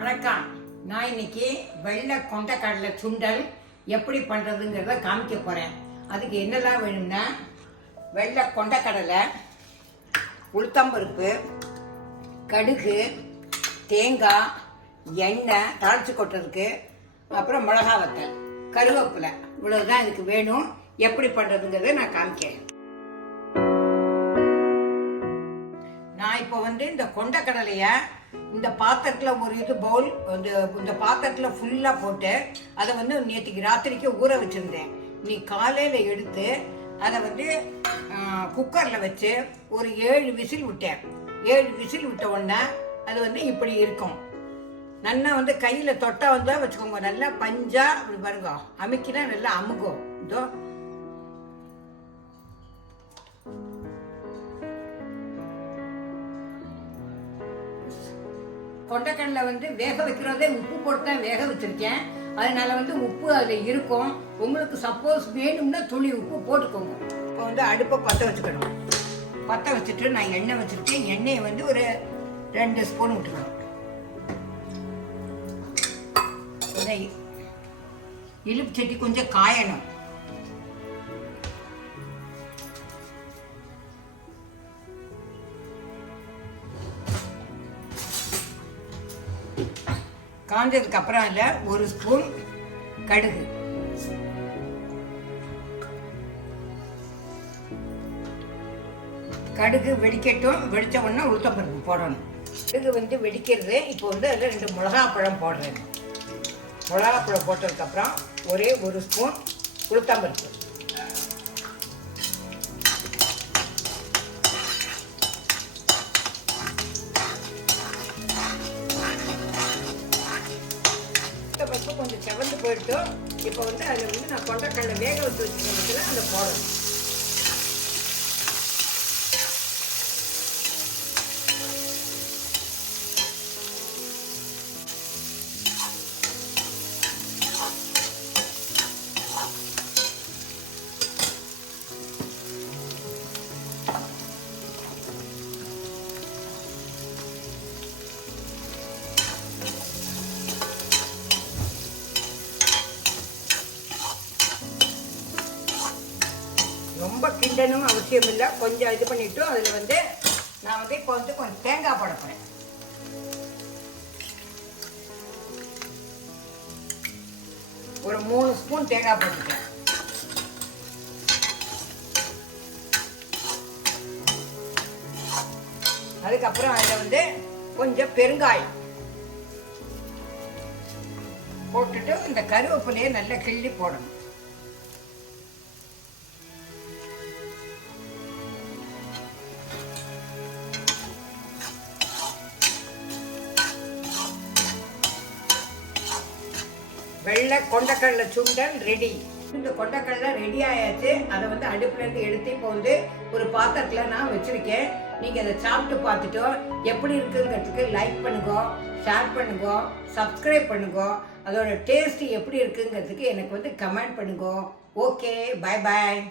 வணக்கம். நான் இன்னைக்கு வெள்ளை கொண்டைக்கடலை சுண்டல் எப்படி பண்ணுறதுங்கிறத காமிக்க போகிறேன். அதுக்கு என்னெல்லாம் வேணும்னா வெள்ளை கொண்டைக்கடலை, உளுத்தம்பருப்பு, கடுகு, தேங்காய், எண்ணெய் தாளித்து கொட்டுறதுக்கு, அப்புறம் மிளகா வத்தல், கருவேப்பிலை, இவ்வளவுதான் இதுக்கு வேணும். எப்படி பண்ணுறதுங்கிறத நான் காமிக்கிறேன். நான் இப்போ இந்த கொண்டைக்கடலையை இந்த பாத்திரத்தில் ஒரு பவுல் இந்த பாத்திரத்தில் ஃபுல்லாக போட்டு அதை நேற்றுக்கு ராத்திரிக்கு ஊற வச்சுருந்தேன். நீ காலையில் எடுத்து அதை குக்கரில் வச்சு ஒரு 7 விசில் விட்டேன். 7 விசில் விட்ட உடனே அது இப்படி இருக்கும். நல்லா கையில் தொட்டா வச்சுக்கோங்க, நல்லா பஞ்சா அப்படி பாருங்க, அமுக்கினா நல்லா அமுகும். இதோ கொண்டைக்கடலை வேக வைக்கிறதே உப்பு போட்டு தான் வேக வச்சிருக்கேன். அதனால உப்பு அதில் இருக்கும். உங்களுக்கு சப்போஸ் வேணும்னா துளி உப்பு போட்டுக்கோங்க. இப்போ அடுப்பை பற்ற வச்சுக்கணும். பற்ற வச்சுட்டு நான் எண்ணெய் வச்சுருக்கேன். எண்ணெயை ஒரு 2 ஸ்பூன் விட்டுக்கணும். இழுப்பு சட்டி கொஞ்சம் காயணும். காஞ்சதுக்கு அப்புறம் அதில் 1 ஸ்பூன் கடுகு, கடுகு வெடிக்கட்டும். வெடித்த உடனே உளுத்தம்பருப்பு போடணும். கடுகு வெடிக்கிறது. இப்போ அதில் 2 மிளகாப்பழம் போடுறேன். மிளகாப்பழம் போட்டதுக்கப்புறம் ஒரே 1 ஸ்பூன் உளுத்தம்பருப்பு, பருப்பு கொஞ்சம் செவந்து போயிட்டோம். இப்போ அதில் நான் கொண்டைக்கடலை வேக வச்சு வச்சுக்கிறதுல அதை போடணும். ரொம்ப கிண்டனும் அவசியம் இல்லை. கொஞ்சம் இது பண்ணிவிட்டு அதில் நான் இப்போ கொஞ்சம் தேங்காய் போட போகிறேன். ஒரு 3 ஸ்பூன் தேங்காய் போட்டுட்டேன். அதுக்கப்புறம் அதில் கொஞ்சம் பெருங்காயம் போட்டுட்டு இந்த கருவேப்பிலையை நல்லா கிள்ளி போடணும். வெள்ளை கொண்டைக்கடலை சுண்டல் ரெடி. இந்த கொண்டைக்கடலை ரெடி ஆயாச்சு. அதை அடுப்புலேருந்து எடுத்து இப்போ ஒரு பாத்திரத்தில் நான் வச்சுருக்கேன். நீங்கள் அதை சாப்பிட்டு பார்த்துட்டோ எப்படி இருக்குங்கிறதுக்கு லைக் பண்ணுங்க, ஷேர் பண்ணுங்க, சப்ஸ்கிரைப் பண்ணுங்க. அதோட டேஸ்ட் எப்படி இருக்குங்கிறதுக்கு எனக்கு கமெண்ட் பண்ணுங்க. Okay, bye bye.